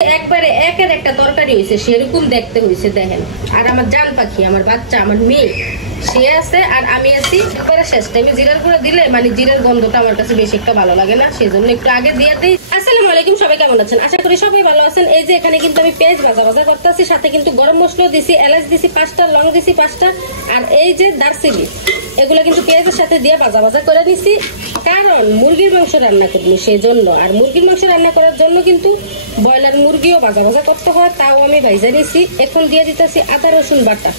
একবারে একের একটা তরকারি হয়েছে সেরকম দেখতে হয়েছে দেখেন। আর আমার জান পাখি, আমার বাচ্চা, আমার মেয়ে সে আছে আর আমি আছি। একবারে শেষ টাইমে জিরার গুঁড়ো দিলে মানে জিরার গন্ধটা আমার কাছে বেশি একটা ভালো লাগে না, সেজন্য একটু আগে দিয়ে দিই। আসসালামু আলাইকুম, সবাই কেমন আছেন? আশা করি সবাই ভালো আছেন। এই যে এখানে কিন্তু আমি পেঁয়াজ ভাজা করতেছি, সাথে কিন্তু গরম মশলা দিছি, এলাচ দিছি 5টা, লং দিছি 5টা, আর এই যে দারচিনি, এগুলো কিন্তু পেঁয়াজের সাথে দিয়ে ভাজা করে নিছি। কারণ মুরগির মাংস রান্না করবো সেজন্য। আর মুরগির মাংস রান্না করার জন্য কিন্তু ব্রয়লার মুরগিও ভাজা করতে হয়, তাও আমি ভাইজা নিছি। এখন দিয়ে দিতেছি আদা রসুন বাটা,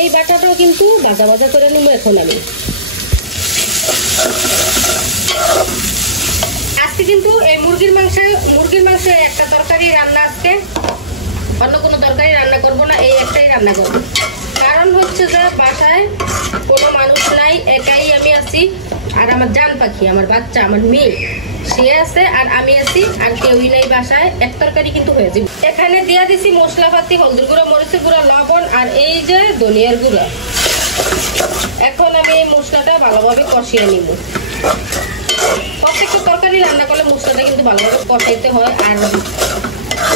এই বাটাটাও কিন্তু ভাজা করে নিব এখন আমি। আজকে কিন্তু এই মুরগির মাংসের একটা তরকারি রান্না, আজকে অন্য কোনো তরকারি রান্না করব না, এই একটাই রান্না করব। কারণ হচ্ছে যে বাসায় কোনো মানুষ নাই, একাই আমি আছি। আর আমার জান পাখি, আমার বাচ্চা, আমার মেয়ে সে আছে আর আমি আছি, আর কেউই নাই বাসায়। এক তরকারি কিন্তু হয়ে যাবে। এখানে দিয়ে দিছি মশলাপাতি, হলদির গুঁড়ো, মরিচের গুঁড়ো, লবণ আর এই যে ধনিয়ার গুঁড়ো। এখন আমি এই মশলাটা ভালোভাবে কষিয়ে নিব। প্রত্যেকটা তরকারি রান্না করলে মশলাটা কিন্তু ভালোভাবে কষাইতে হয়, আর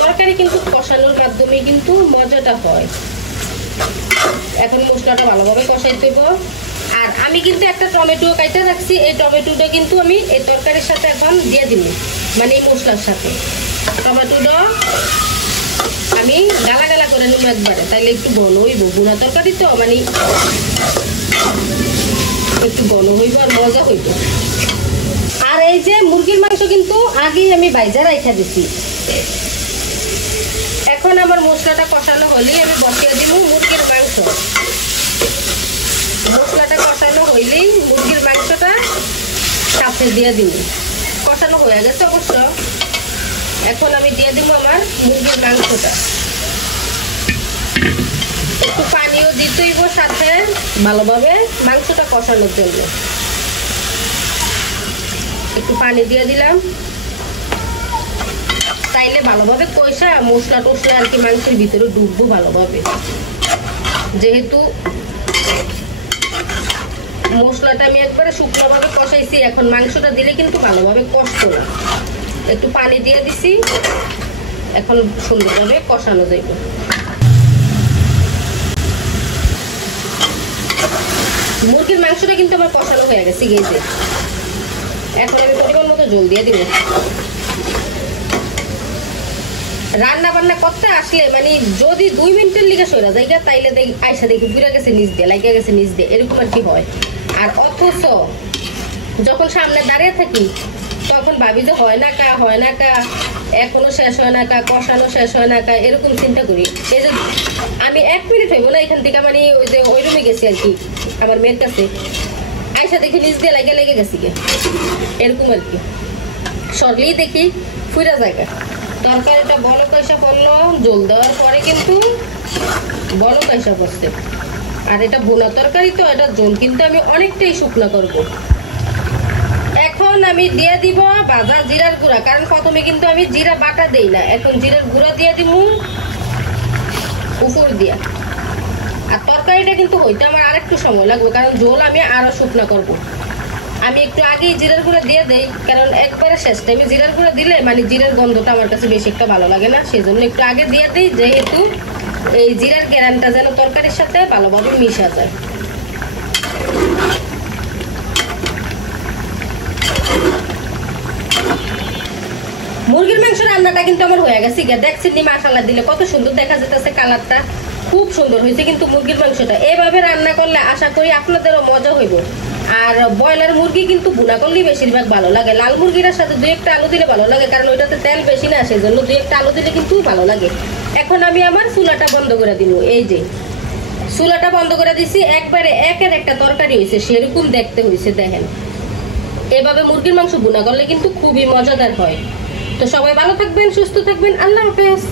তরকারি কিন্তু কষানোর মাধ্যমে কিন্তু মজাটা হয়। এখন মশলাটা ভালোভাবে কষাইতে হবে। আর আমি কিন্তু একটা টমেটো কাইটে রাখছি, এই টমেটোটা কিন্তু আমি এই তরকারির সাথে এখন দিয়ে দিব, মানে এই মশলার সাথে। টমেটোটা আমি গালা করে নিব একবারে, তাইলে একটু ঘন হইব। গুঁড়া তরকারি তো মানে একটু ঘন হইব আর মজা হইব। আর এই যে মুরগির মাংস কিন্তু আগেই আমি ভাইজা রাইখা দিছি। এখন আমার মশলাটা কষানো হলেই আমি বসিয়ে দিব মুরগির মাংস। মশলাটা কষানো হইলেই মুরগির মাংসটা সাথে দিয়ে দিব। কষানো হয়ে গেছে অবশ্য। এখন আমি দিয়ে দিব আমার মুরগির মাংসটা। একটু পানিও দিতে হইব সাথে ভালোভাবে মাংসটা কষানোর জন্য। একটু পানি দিয়ে দিলাম, তাইলে ভালোভাবে কষা মশলা টসলা আর কি মাংসের ভিতরে ডুববো ভালোভাবে। যেহেতু মশলাটা আমি একবারে শুকনোভাবে কষাইছি, এখন মাংসটা দিলে কিন্তু ভালোভাবে কষতো না। একটু পানি দিয়ে দিছি, এখন সুন্দরভাবে কষানো যাইব। মুরগির মাংসটা কিন্তু আমার কষানো হয়ে গেছে গেছে। এখন আমি পরিমাণ মতো জল দিয়ে দিব। রান্না বান্না করতে আসলে মানে যদি 2 মিনিটের লিগে সরা জায়গা, তাইলে আইসা দেখি ঘুরে গেছে নিচ দিয়ে, লাগিয়ে গেছে নিচ দিয়ে, এরকম আর কি হয়। আর অথচ যখন সামনে দাঁড়িয়ে থাকি তখন ভাবি যে হয় না কা এখনো শেষ হয় না কা, কষানো শেষ হয় না কা, এরকম চিন্তা করি। এই যে আমি 1 মিনিট হইব না এখান থেকে, মানে ওই যে ওই রুমে গেছি আর কি আমার মেয়ের কাছে, আইসা দেখি নিচ দিয়ে লেগে গেছি গে, এরকম আর কি। সরলেই দেখি ফুরা জায়গা। তরকারিটা বড় কষা পড়লো, জল দেওয়ার পরে কিন্তু বড় কষা পড়ছে। আর এটা ভুনা তরকারি তো, এটা জল কিন্তু আমি অনেকটাই শুকনো করব। এখন আমি দিয়ে দিব ভাজা জিরার গুঁড়া, কারণ প্রথমে কিন্তু আমি জিরা বাটা দেই না, এখন জিরার গুঁড়া দিয়ে দিব উপর দিয়া। আর তরকারিটা কিন্তু হইতে আমার আরেকটু সময় লাগবে, কারণ জল আমি আরো শুকনো করব। আমি একটু আগেই জিরার গুঁড়া দিয়ে দেই, কারণ একবারে শেষ টাইমে জিরার গুঁড়া দিলে মানে জিরার গন্ধটা আমার কাছে বেশি একটা ভালো লাগে না, সেজন্য একটু আগে দিয়ে দিই, যেহেতু এই জিরার গ্যারানটা যেন তরকারির সাথে ভালোভাবে মিশা যায়। মুরগির মাংস রান্নাটা কিন্তু আমার হয়ে গেছে। দেখছেন নি মাশাআল্লাহ দিলে কত সুন্দর দেখা যাচ্ছে, কালারটা খুব সুন্দর হয়েছে। কিন্তু মুরগির মাংসটা এভাবে রান্না করলে আশা করি আপনাদেরও মজা হইব। আর ব্রয়লার মুরগি কিন্তু ভুনা করলেই বেশিরভাগ ভালো লাগে। লাল মুরগির সাথে 2-1টা আলু দিলে ভালো লাগে, কারণ ওইটাতে তেল বেশি না, সেজন্য 2-1টা আলু দিলে কিন্তু ভালো লাগে। এখন আমি আমার চুলাটা বন্ধ করে দিব। এই যে চুলাটা বন্ধ করে দিছি, একবারে একের একটা তরকারি হয়েছে সেরকম দেখতে হয়েছে দেখেন। এভাবে মুরগির মাংস ভুনা করলে কিন্তু খুবই মজাদার হয়। তো সবাই ভালো থাকবেন, সুস্থ থাকবেন, আল্লাহ হাফেজ।